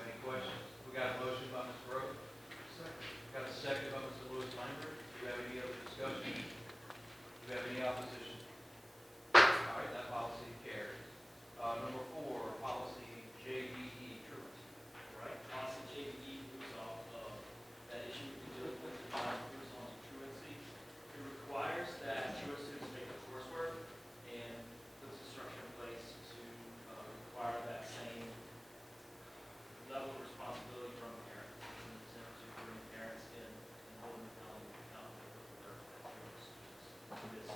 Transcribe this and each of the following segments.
Have any questions? We got a motion by Ms. Brooke. Second. Got a second by Mr. Lewis Langford. Do you have any other discussion? Do you have any opposition? All right, that policy carries. Number 4, policy JDE, truancy. Right, policy JDE moves off of that issue we deal with, moves on to truancy. It requires that truant students make a coursework and puts a structure in place to require that same level of responsibility from parents, in an attempt to bring parents in and hold them accountable for the work that truant students miss.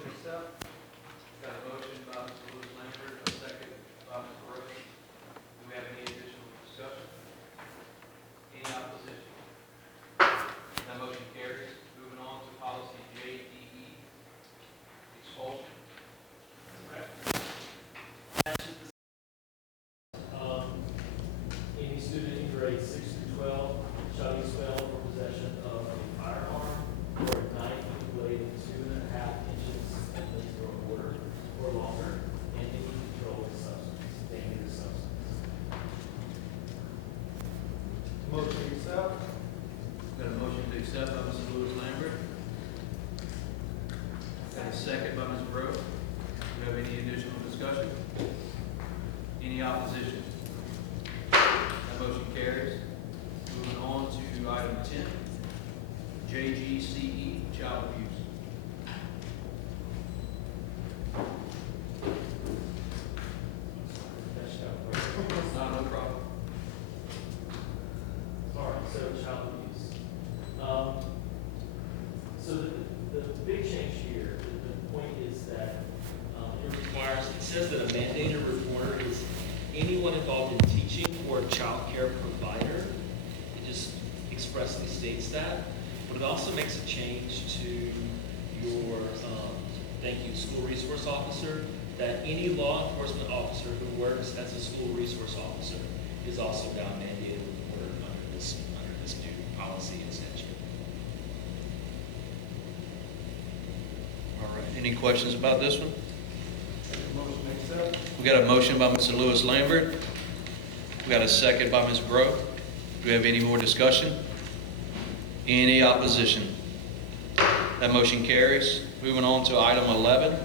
Motion to accept. Got a motion by Mr. Lewis Lambert, a second by Ms. Brooks. Do we have any additional discussion? Any opposition? That motion carries. Moving on to policy JDE, expulsion. Any student in grades 6 through 12 shall be expelled for possession of a firearm or a knife weighing 2.5 inches at least or a quarter or longer, and any controlled substance, dangerous substance. Motion to accept. Got a motion to accept by Mr. Lewis Lambert. Got a second by Ms. Brooks. Do we have any additional discussion? Any opposition? That motion carries. Moving on to item 10, JGCE, child abuse. No problem. All right, so child abuse. So the big change here, the point is that it requires, it says that a mandated reporter is anyone involved in teaching or a child care provider. It just expressly states that. But it also makes a change to your, thank you, school resource officer, that any law enforcement officer who works as a school resource officer is also now mandated reporter under this new policy Ascension. All right, any questions about this one? Motion to accept. We got a motion by Mr. Lewis Lambert. We got a second by Ms. Brough. Do we have any more discussion? Any opposition? That motion carries. Moving on to item 11,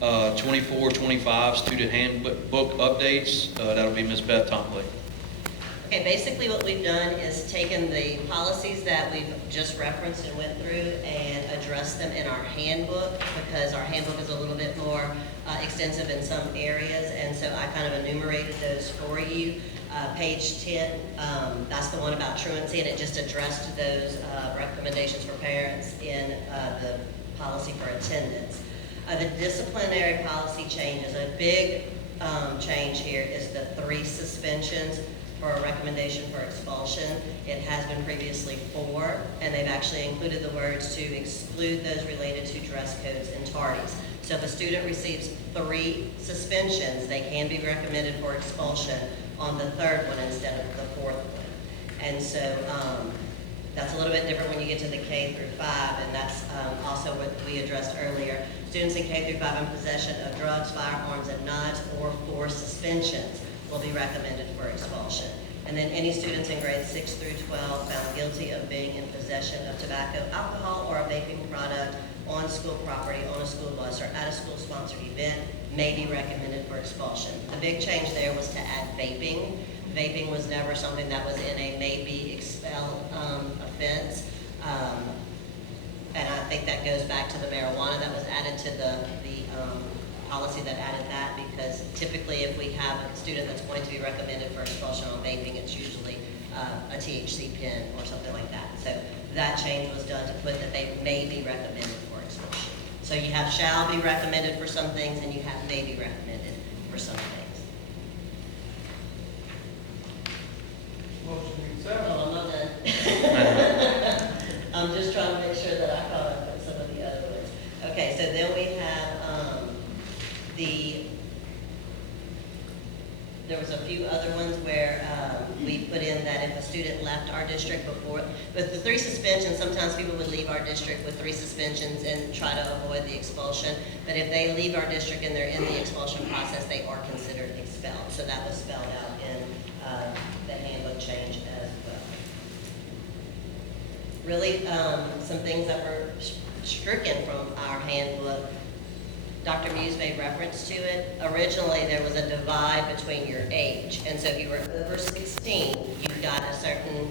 24-25 student handbook updates. That'll be Ms. Beth Tompley. Okay, basically what we've done is taken the policies that we've just referenced and went through and addressed them in our handbook, because our handbook is a little bit more extensive in some areas, and so I kind of enumerated those for you. Page 10, that's the one about truancy, and it just addressed those recommendations for parents in the policy for attendance. The disciplinary policy changes, a big change here is the 3 suspensions for a recommendation for expulsion. It has been previously 4, and they've actually included the words to exclude those related to dress codes and tardies. So if a student receives 3 suspensions, they can be recommended for expulsion on the 3rd one instead of the 4th one. And so that's a little bit different when you get to the K through 5, and that's also what we addressed earlier. Students in K through 5 in possession of drugs, firearms, and knives, or 4 suspensions will be recommended for expulsion. And then any students in grades 6 through 12 found guilty of being in possession of tobacco, alcohol, or a vaping product on school property, on a school bus, or at a school-sponsored event may be recommended for expulsion. The big change there was to add vaping. Vaping was never something that was in a maybe expelled offense. And I think that goes back to the marijuana that was added to the policy that added that, because typically if we have a student that's going to be recommended for expulsion on vaping, it's usually a THC pen or something like that. So that change was done to put that they may be recommended for expulsion. So you have shall be recommended for some things, and you have may be recommended for some things. Motion to accept. Oh, I'm not done. I'm just trying to make sure that I caught up with some of the other ones. Okay, so then we have there was a few other ones where we put in that if a student left our district before, with the 3 suspensions, sometimes people would leave our district with 3 suspensions and try to avoid the expulsion. But if they leave our district and they're in the expulsion process, they are considered expelled. So that was spelled out in the handbook change as well. Really, some things that were stricken from our handbook. Dr. Muse made reference to it. Originally, there was a divide between your age. And so if you were over 16, you got a certain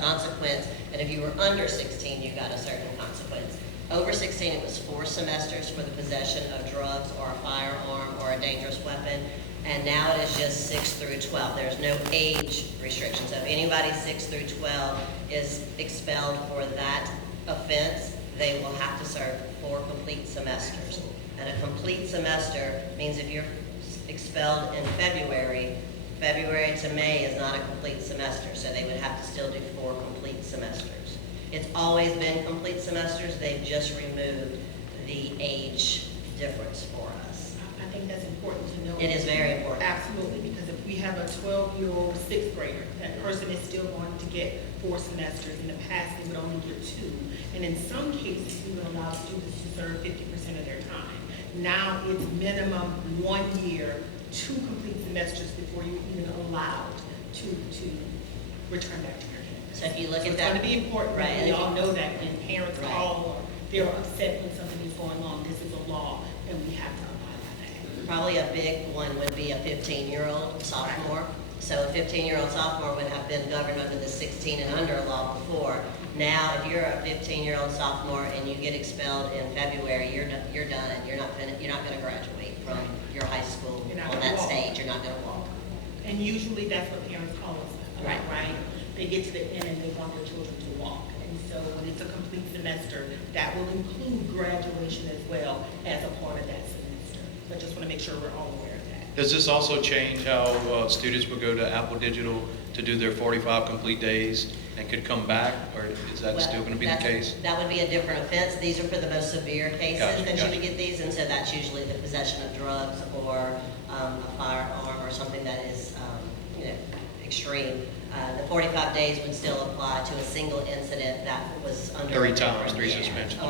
consequence. And if you were under 16, you got a certain consequence. Over 16, it was 4 semesters for the possession of drugs or a firearm or a dangerous weapon. And now it is just 6 through 12. There's no age restriction. So if anybody 6 through 12 is expelled for that offense, they will have to serve 4 complete semesters. And a complete semester means if you're expelled in February, February to May is not a complete semester, so they would have to still do 4 complete semesters. It's always been complete semesters, they've just removed the age difference for us. I think that's important to know. It is very important. Absolutely, because if we have a 12-year-old sixth grader, that person is still going to get 4 semesters. In the past, they would only get 2. And in some cases, we would allow students to serve 50% of their time. Now it's minimum 1 year, 2 complete semesters before you're even allowed to return back to your campus. So if you look So at it's that. going to be important, Right, that and we if you- all know that when parents Right. call or they're upset when something is going on, this is a law, and we have to abide by that. Probably a big one would be a 15-year-old sophomore. So a 15-year-old sophomore would have been governed under the 16 and under law before. Now, if you're a 15-year-old sophomore and you get expelled in February, you're done. You're not going to graduate from your high school You're not on gonna that walk. stage. You're not going to walk. And usually that's what parents call us about, Right. right? They get to the end and they want their children to walk. And so when it's a complete semester, that will include graduation as well as a part of that semester. So I just want to make sure we're all aware of that. Does this also change how students would go to Apple Digital to do their 45 complete days and could come back, or is that Well, still going to be the that's- case? That would be a different offense. These are for the most severe cases Gotcha, that you gotcha. would get these, and so that's usually the possession of drugs or a firearm or something that is, extreme. The 45 days would still apply to a single incident that was under. 3 times, 3 Yeah. suspensions.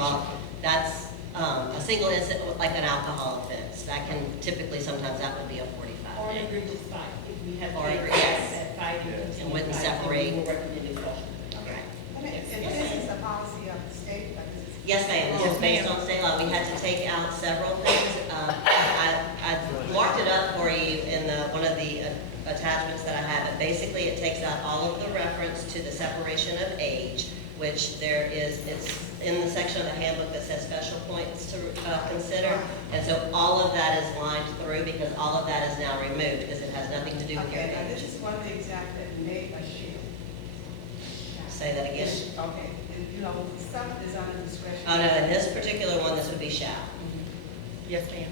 That's a single incident, like an alcohol offense. That can typically, sometimes that would be a 45. Or an egregious fight, if we have Or kids egregious. that fight and Yeah. continue And wouldn't to fight, then separate. we will recommend expulsion. Okay. And this is a policy of the state, like this is. Yes, ma'am, this Yes, is based ma'am. on state law. We had to take out several things. I marked it up for you in one of the attachments that I have, but basically it takes out all of the reference to the separation of age, which it's in the section of the handbook that says special points to consider. And so all of that is lined through because all of that is now removed because it has nothing to do with your Okay, now this age. is one of the examples that made a shield. Say that again. Okay, some is under discretion. Oh, no, in this particular one, this would be shall. Yes, ma'am.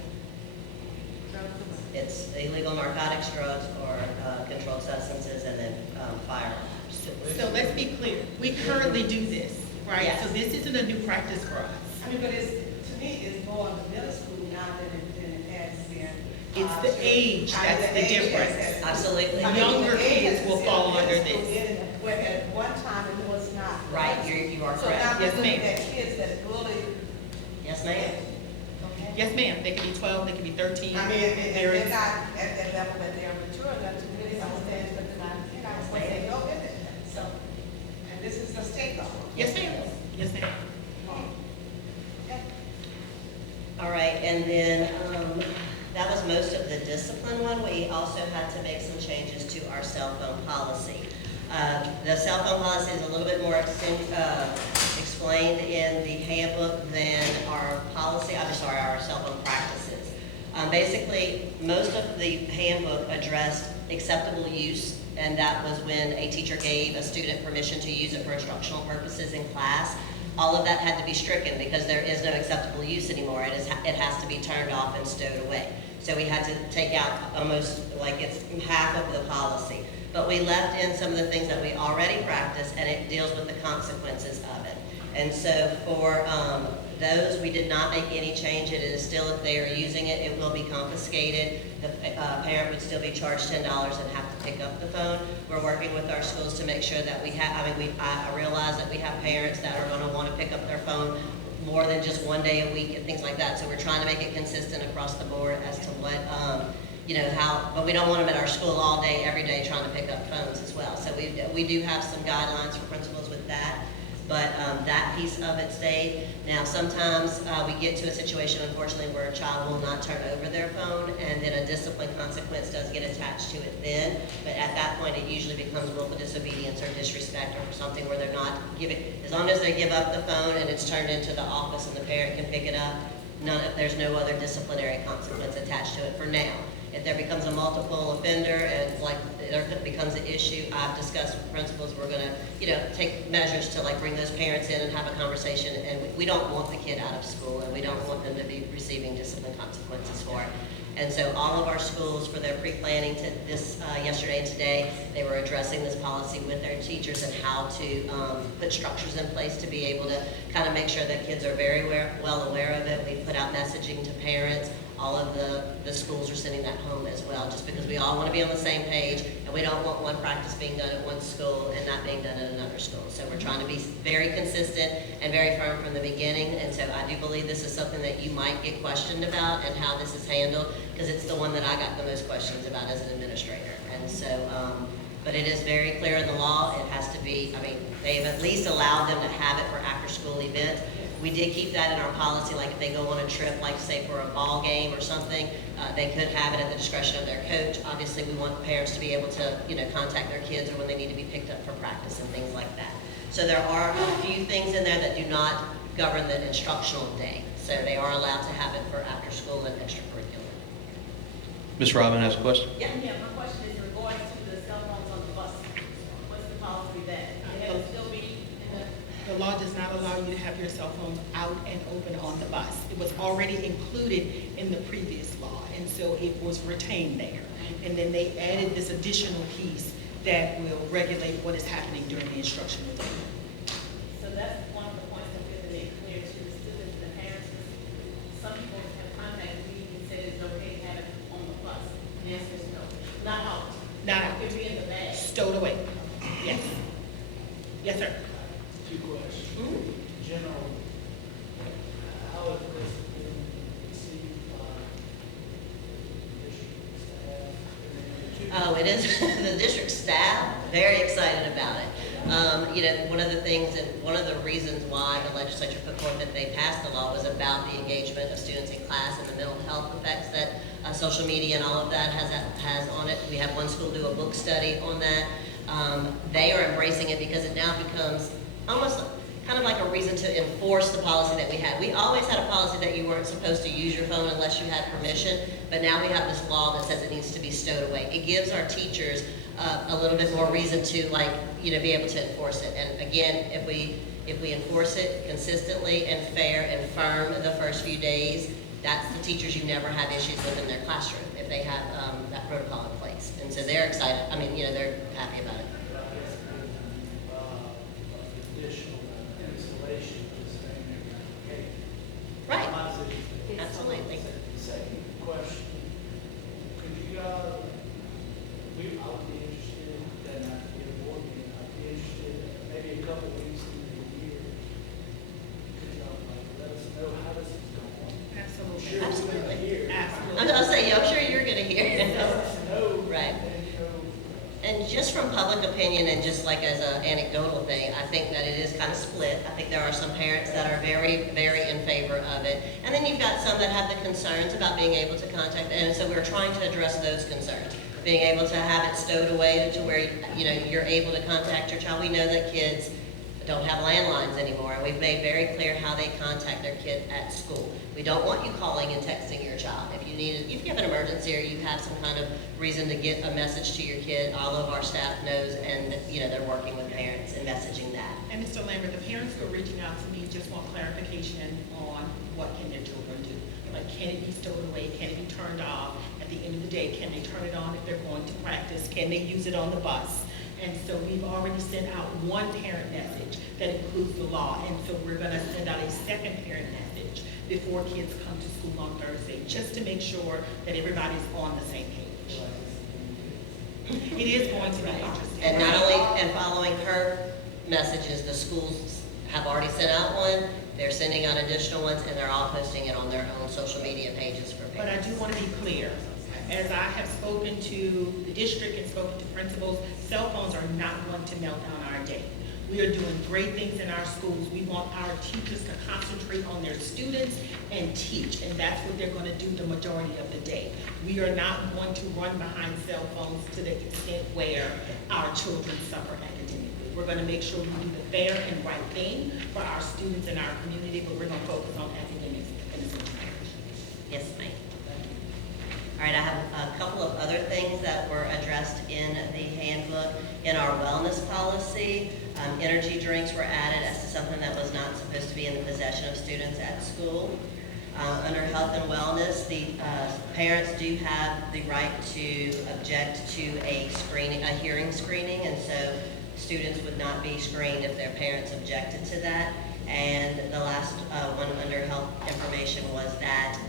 It's illegal narcotics, drugs, or controlled substances, and then firearms. So let's be clear, we currently do this, right? Yes. So this isn't a new practice for us. I mean, but to me, it's more in the middle school now than it has been. It's the age that's the difference. Absolutely. I mean, Younger the age kids is will still fall middle under school, this. Where at one time it was not. Right, you are So now correct. we're Yes, looking ma'am. at kids that bully. Yes, ma'am. Okay. Yes, ma'am, they could be 12, they could be 13. I mean, and There they're is- not at that level, but they're mature enough to really understand, but they're not, what they go with it. So, and this is the state law. Yes, ma'am. Yes, ma'am. Okay. All right, and then that was most of the discipline one. We also had to make some changes to our cell phone policy. The cell phone policy is a little bit more explained in the handbook than our policy, our cell phone practices. Basically, most of the handbook addressed acceptable use, and that was when a teacher gave a student permission to use it for instructional purposes in class. All of that had to be stricken because there is no acceptable use anymore. It has to be turned off and stowed away. So we had to take out almost like it's half of the policy. But we left in some of the things that we already practice, and it deals with the consequences of it. And so for those, we did not make any change. It is still, if they are using it, it will be confiscated. The parent would still be charged $10 and have to pick up the phone. We're working with our schools to make sure that I realize that we have parents that are going to want to pick up their phone more than just one day a week and things like that. So we're trying to make it consistent across the board as to what, but we don't want them at our school all day, every day, trying to pick up phones as well. So we do have some guidelines for principals with that. But that piece of it stayed. Now, sometimes we get to a situation, unfortunately, where a child will not turn over their phone, and then a discipline consequence does get attached to it then. But at that point, it usually becomes willful disobedience or disrespect or something where they're not giving, as long as they give up the phone and it's turned into the office and the parent can pick it up, there's no other disciplinary consequence attached to it for now. If there becomes a multiple offender and it's like there becomes an issue, I've discussed with principals, we're gonna, take measures to like bring those parents in and have a conversation. And we don't want the kid out of school, and we don't want them to be receiving discipline consequences for it. And so all of our schools, for their pre-planning to this, yesterday and today, they were addressing this policy with their teachers and how to put structures in place to be able to kind of make sure that kids are very well aware of it. We put out messaging to parents. All of the schools are sending that home as well, just because we all want to be on the same page, and we don't want one practice being done at one school and not being done at another school. So we're trying to be very consistent and very firm from the beginning, and so I do believe this is something that you might get questioned about and how this is handled, because it's the one that I got the most questions about as an administrator. And so, but it is very clear in the law, it has to be, they've at least allowed them to have it for after-school events. We did keep that in our policy, like if they go on a trip, like say for a ball game or something, they could have it at the discretion of their coach. Obviously, we want parents to be able to, contact their kids or when they need to be picked up for practice and things like that. So there are a few things in there that do not govern the instructional day. So they are allowed to have it for after school and extracurricular. Ms. Robin has a question? Yeah, my question is in regards to the cell phones on the bus. What's the policy there? Can it still be in the? The law does not allow you to have your cell phones out and open on the bus. It was already included in the previous law, and so it was retained there. And then they added this additional piece that will regulate what is happening during the instructional day. So that's one of the points that we have to make clear to the students and the parents. Some people have contacted me and said it's okay to have it on the bus. And the answer is no, not out. Not out. It could be in the bag. Stowed away. Yes. Yes, sir. Two questions. General, how is this been received by district staff? Oh, it is, the district staff, very excited about it. One of the things and one of the reasons why the legislature put forth that they passed the law was about the engagement of students in class and the mental health effects that social media and all of that has on it. We have one school do a book study on that. They are embracing it because it now becomes almost kind of like a reason to enforce the policy that we had. We always had a policy that you weren't supposed to use your phone unless you had permission, but now we have this law that says it needs to be stowed away. It gives our teachers a little bit more reason to be able to enforce it. And again, if we enforce it consistently and fair and firm the first few days, that's the teachers you never have issues with in their classroom if they have that protocol in place. And so they're excited. They're happy about it. Additional installation of this thing. Okay. Right. Positive. Absolutely. Second question, could you, I would be interested, then I'd be a board meeting, I'd be interested, maybe a couple of weeks in the year, could you, let us know how this is going? Absolutely. Sure, we're gonna hear. Absolutely. I'll say, I'm sure you're gonna hear. Let us know. Right. And, And just from public opinion and just like as an anecdotal thing, I think that it is kind of split. I think there are some parents that are very, very in favor of it. And then you've got some that have the concerns about being able to contact, and so we're trying to address those concerns. Being able to have it stowed away to where, you're able to contact your child. We know that kids don't have landlines anymore, and we've made very clear how they contact their kid at school. We don't want you calling and texting your child. If you have an emergency or you have some kind of reason to get a message to your kid, all of our staff knows, and they're working with parents and messaging that. And Mr. Lambert, the parents who are reaching out to me just want clarification on what can their children do. Like, can it be stowed away? Can it be turned off? At the end of the day, can they turn it on if they're going to practice? Can they use it on the bus? And so we've already sent out one parent message that includes the law. And so we're going to send out a second parent message before kids come to school on Thursday, just to make sure that everybody's on the same page. It is going to be interesting. And not only, and following her messages, the schools have already sent out one, they're sending out additional ones, and they're all posting it on their own social media pages for But I parents. do want to be clear, as I have spoken to the district and spoken to principals, cell phones are not going to melt down our day. We are doing great things in our schools. We want our teachers to concentrate on their students and teach, and that's what they're going to do the majority of the day. We are not going to run behind cell phones to the extent where our children suffer academically. We're going to make sure we do the fair and right thing for our students and our community, but we're going to focus on academics and the same. Yes, ma'am. All right, I have a couple of other things that were addressed in the handbook. In our wellness policy, energy drinks were added as to something that was not supposed to be in the possession of students at school. Under health and wellness, the parents do have the right to object to a hearing screening, and so students would not be screened if their parents objected to that. And the last one under health information was that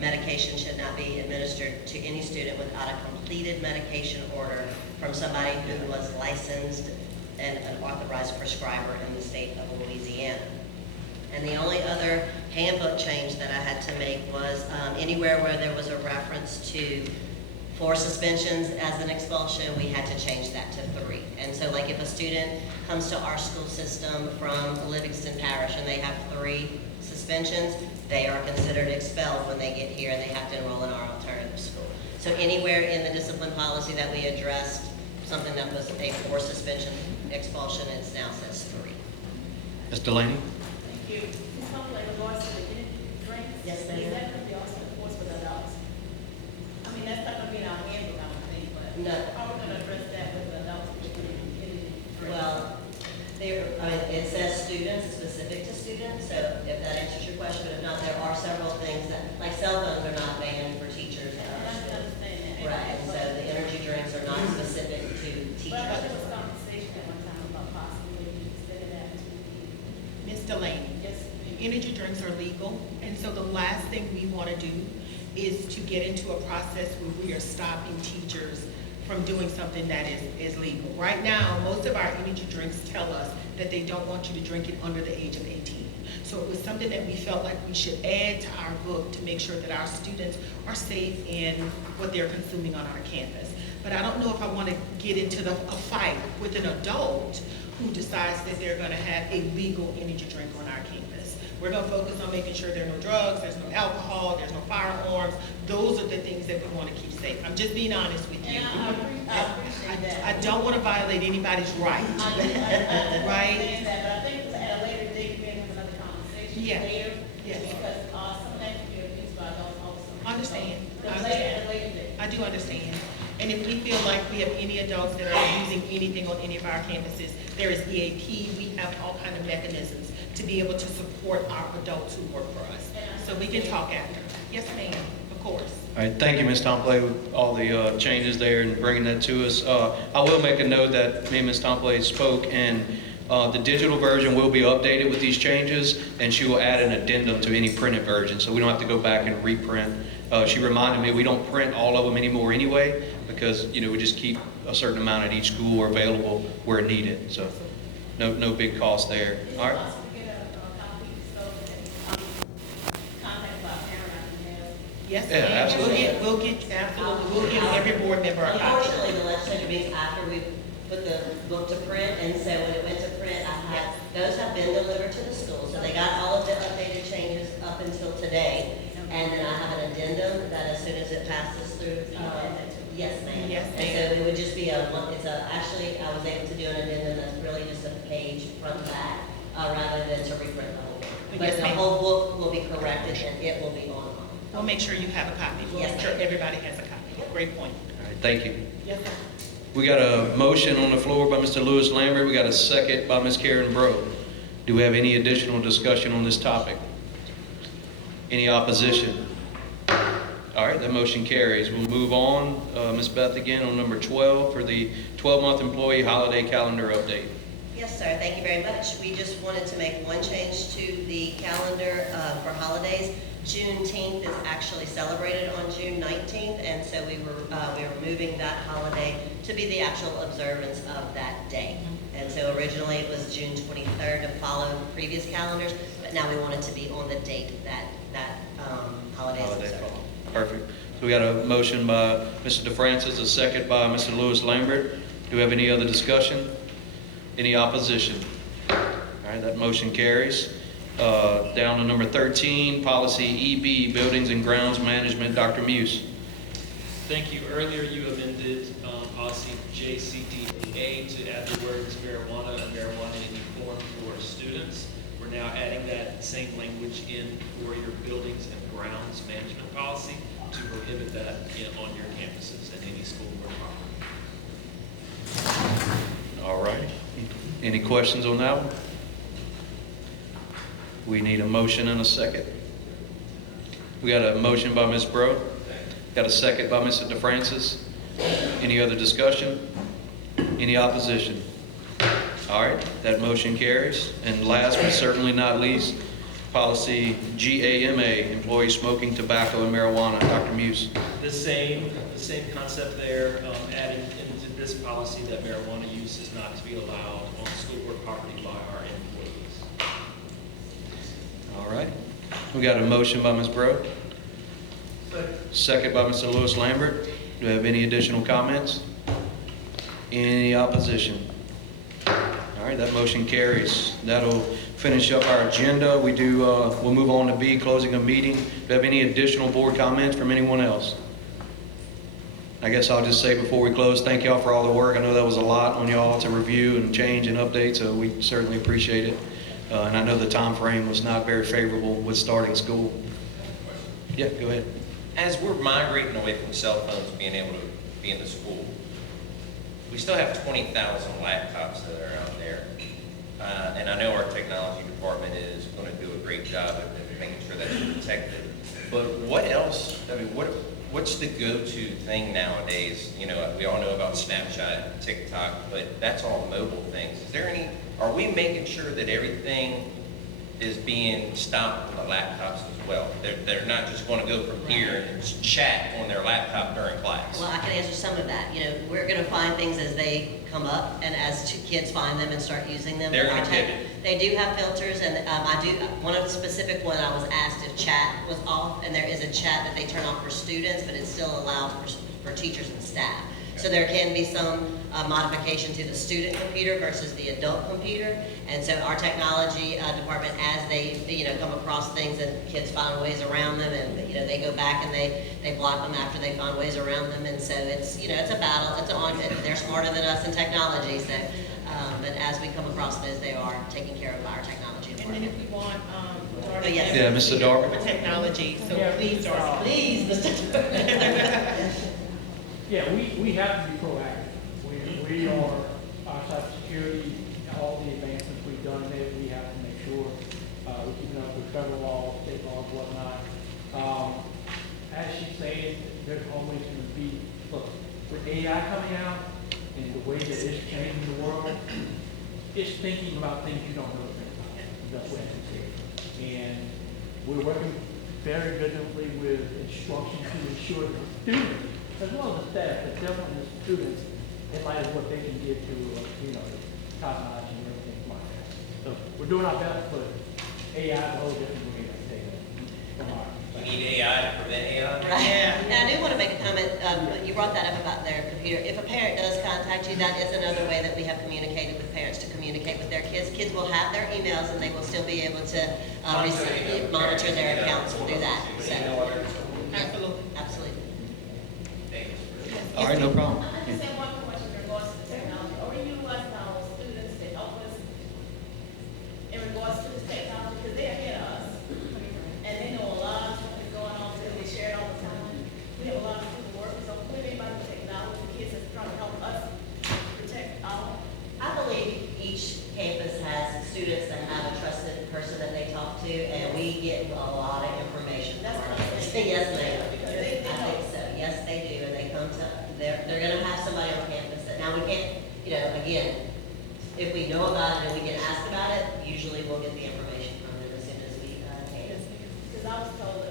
medication should not be administered to any student without a completed medication order from somebody who was licensed and an authorized prescriber in the state of Louisiana. And the only other handbook change that I had to make was anywhere where there was a reference to 4 suspensions as an expulsion, we had to change that to 3. And so like if a student comes to our school system from Livingston Parish and they have 3 suspensions, they are considered expelled when they get here and they have to enroll in our alternative school. So anywhere in the discipline policy that we addressed something that was a 4 suspension expulsion, it now says 3. Ms. Delaney? Thank you. Ms. Humphrey, in regards to the energy drinks. Yes, ma'am. Is that going to be also enforced with adults? I mean, that's not going to be in our handbook, I don't think, but. No. How are we going to address that with the adults with the energy drinks? Well, it says students, specific to students, so if that answers your question, but if not, there are several things that, like cell phones are not banned for teachers at I our school. understand that. Right, and so the energy drinks are not specific to But I thought there was teachers. conversation at one time about possibly extending that to the, Ms. Delaney, yes, energy drinks are legal, and so the last thing we want to do is to get into a process where we are stopping teachers from doing something that is legal. Right now, most of our energy drinks tell us that they don't want you to drink it under the age of 18. So it was something that we felt like we should add to our book to make sure that our students are safe in what they're consuming on our campus. But I don't know if I want to get into a fight with an adult who decides that they're going to have a legal energy drink on our campus. We're going to focus on making sure there are no drugs, there's no alcohol, there's no firearms. Those are the things that we want to keep safe. I'm just being honest with you. and I appreciate that. I don't want to violate anybody's right. I Right? understand that, but I think at a later date, we can have another conversation Yeah. later. Yes. Because, some of that can be abused by adults also. Understand. So, I later, understand. at a later date. I do understand. And if we feel like we have any adults that are using anything on any of our campuses, there is EAP, we have all kind of mechanisms to be able to support our adults who work for us. So we can talk after. Yes, ma'am, of course. All right, thank you, Ms. Tomplay, with all the changes there and bringing that to us. I will make a note that me and Ms. Tomplay spoke, and the digital version will be updated with these changes, and she will add an addendum to any printed version, so we don't have to go back and reprint. She reminded me we don't print all of them anymore anyway, because we just keep a certain amount at each school or available where needed. So no big cost there. All right. Possible to get a copy, so that, contact by parent, I can have. Yes, Yeah, ma'am. absolutely. Absolutely, we'll give every board member a copy. Unfortunately, the legislature meets after we put the book to print, and so when it went to print, those have been delivered to the school, so they got all of the updated changes up until today. And then I have an addendum that as soon as it passes through, yes, ma'am. Yes, And so it would just be actually, I was able to do an addendum that's really just a page front and back, rather than to reprint the whole book. But Yes, the ma'am. whole book will be corrected and it will be online. We'll make sure you have a copy. We'll Yes, make sure ma'am. everybody has a copy. Great point. All right, thank you. Yes, sir. We got a motion on the floor by Mr. Lewis Lambert. We got a second by Ms. Karen Bro. Do we have any additional discussion on this topic? Any opposition? All right, that motion carries. We'll move on. Ms. Beth again on number 12 for the 12-month employee holiday calendar update. Yes, sir, thank you very much. We just wanted to make one change to the calendar for holidays. Juneteenth is actually celebrated on June 19th, and so we were moving that holiday to be the actual observance of that day. And so originally it was June 23rd to follow previous calendars, but now we want it to be on the date that holiday is Holiday observed. fall. Perfect. So we got a motion by Mr. DeFrancis, a second by Mr. Lewis Lambert. Do we have any other discussion? Any opposition? All right, that motion carries. Down to number 13, policy EB, buildings and grounds management. Dr. Muse. Thank you. Earlier, you amended policy JCDA to add the words marijuana and marijuana in uniform for students. We're now adding that same language in for your buildings and grounds management policy to prohibit that on your campuses and any school board property. All right. Any questions on that one? We need a motion and a second. We got a motion by Ms. Bro. Got a second by Mr. DeFrancis. Any other discussion? Any opposition? All right, that motion carries. And last but certainly not least, policy GAMA, employee smoking tobacco and marijuana. Dr. Muse. The same concept there, adding into this policy that marijuana use is not to be allowed on school board property by our employees. All right. We got a motion by Ms. Bro. Second by Mr. Lewis Lambert. Do we have any additional comments? Any opposition? All right, that motion carries. That'll finish up our agenda. We'll move on to B, closing a meeting. Do we have any additional board comments from anyone else? I guess I'll just say before we close, thank y'all for all the work. I know that was a lot on y'all to review and change and update, so we certainly appreciate it. And I know the time frame was not very favorable with starting school. Yeah, go ahead. As we're migrating away from cell phones being able to be in the school, we still have 20,000 laptops that are out there. And I know our technology department is going to do a great job of making sure that's protected. But what else, I mean, what's the go-to thing nowadays? You know, we all know about Snapchat, TikTok, but that's all mobile things. Are we making sure that everything is being stopped on the laptops as well? They're not just going to go from here and just chat on their laptop during class. Well, I can answer some of that. You know, we're going to find things as they come up and as kids find them and start using them. They're going to pivot. They do have filters, and one of the specific one I was asked if chat was off, and there is a chat that they turn off for students, but it's still allowed for teachers and staff. So there can be some modification to the student computer versus the adult computer. And so our technology department, as they come across things and kids find ways around them, and they go back and they block them after they find ways around them. And so it's it's a battle. They're smarter than us in technology. So, but as we come across those, they are taking care of our technology And then department. if you want, Oh, yes. Yeah, Mr. Darby. For technology, so Yeah, please, Darby. Please, Mr. Yeah, we have to be proactive. We are, our cybersecurity, all the advancements we've done there, we have to make sure we're keeping up with federal laws, state laws, whatnot. As she's saying, there's always going to be, look, with AI coming out and the way that it's changing the world, it's thinking about things you don't know think about. That's what it's saying. And we're working very vigilantly with instruction to ensure that the students, as well as the staff, but definitely the students, in light of what they can get to, top notch and everything like that. So we're doing our best, but AI is a whole different way to take it. Come on. We need AI to prevent AI. Right. Yeah. And I do want to make a comment, you brought that up about their computer. If a parent does contact you, that is another way that we have communicated with parents to communicate with their kids. Kids will have their emails and they will still be able to monitor their accounts through that. So, Absolutely. absolutely. All right, no problem. I just have one question in regards to the technology. Are we utilizing our students to help us in regards to the technology? Because they're ahead of us. And they know a lot of stuff is going on, so they share it all the time. We have a lot of student work, so clearly by the technology, the kids is trying to help us protect our. I believe each campus has students that have a trusted person that they talk to, and we get a lot of information. That's from what our- I'm saying. Yes, ma'am. Because I they know. think so. Yes, they do, and they come to, they're gonna have somebody on campus that, now we can't, again, if we know about it and we get asked about it, usually we'll get the information from them as soon as we can. Because I was told,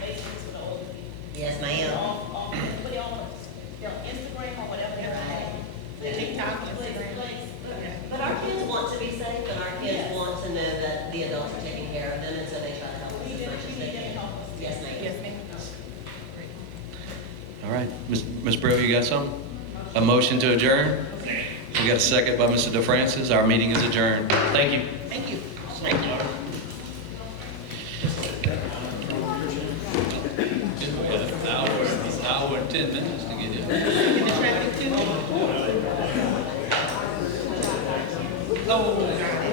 basically for the older people. Yes, Put it ma'am. put it on, Instagram or whatever. they're Right. on. TikTok, Place, Instagram. place. But our kids want to be safe, and our kids Yes. want to know that the adults are taking care of them, and so they try to help us We as much as need they them to can. help us. Yes, ma'am. Yes, ma'am. All right, Ms. Brill, you got something? A motion to adjourn? We got a second by Mr. DeFrancis. Our meeting is adjourned. Thank you. Thank you. Thank you. Hour and 10 minutes to get in. In the traffic too? Oh.